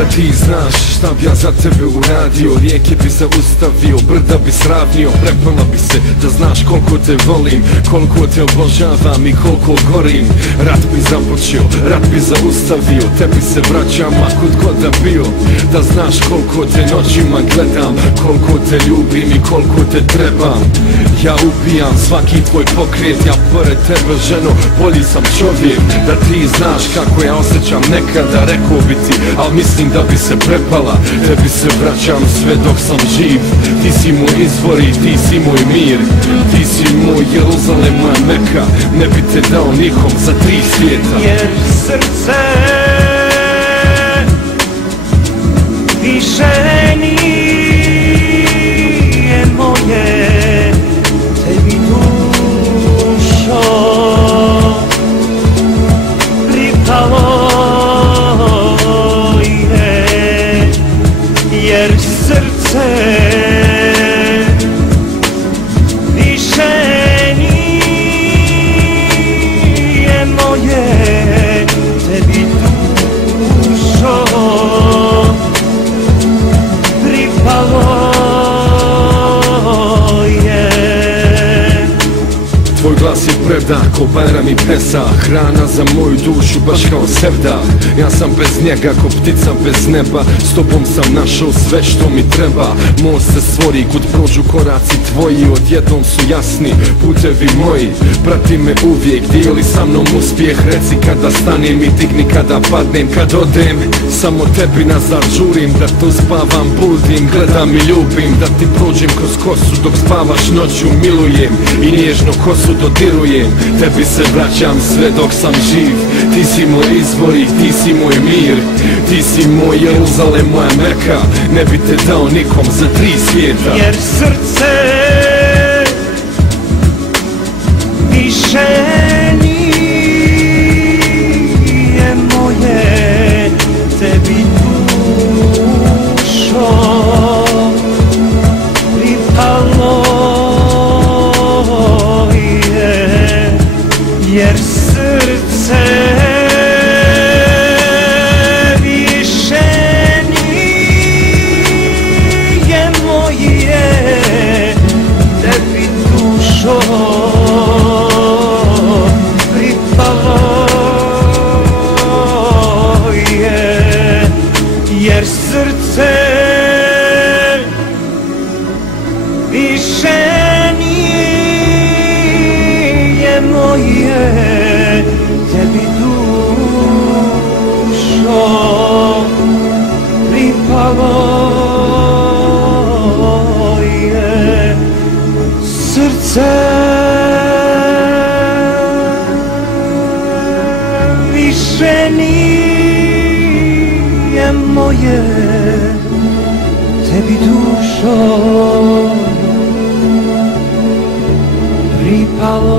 Da ti znaš šta bi ja za tebe uradio, rijeke bi zaustavio, brda bi sravnio, prepala bi se da znaš koliko te volim, koliko te obožavam i koliko gorim. Rat bi započeo, rat bi zaustavio, tebi se vraćam a kud god da bio. Da znaš koliko te noćima gledam, koliko te ljubim i koliko te trebam. Ja ubijam svaki tvoj pokret, ja pored tebe ženo bolji sam čovjek. Da ti znaš kako ja osjećam nekada, rekao bi ti, al mislim da bi se prepala. Tebi se vraćam sve dok sam živ. Ti si moj izvor i ti si moj mir. Ti si moj Jeruzalem, moja Meka. Ne bi te dao nikom za 3 svijeta. Jer srce više nije moje, tebi dušo pripalo je. Jer srce više nije moje, tebi dušo pripalo je. Tvoj glas je predah ko Bajram i Pesah, hrana za moju dušu baš kao sevdah. Ja sam bez njega ko ptica bez neba, s tobom sam našao sve što mi treba. Most se stvori kud prođu koraci tvoji, odjednom su jasni putevi moji. Prati me uvijek, dijeli sa mnom uspjeh, reci kada stanem i digni kada padnem. Kad odem, samo tebi nazad žurim, da tu spavam, budim, gledam i ljubim. Da ti prođem kroz kosu dok spavaš noću, milujem i nježno kosu dodirujem. Tebi se vraćam sve dok sam živ. Ti si moj izvor i ti si moj mir. Ti si moj Jeruzalem, moja Meka. Ne bi te dao nikom za 3 svijeta. Jer srce više nije moje, tebi dušo pripalo je. Jer srce više nije moje, tebi dušo pripalo je. Jer srce više nije moje, tebi dušo pripalo je. Srce više nije moje, tebi dušo pripalo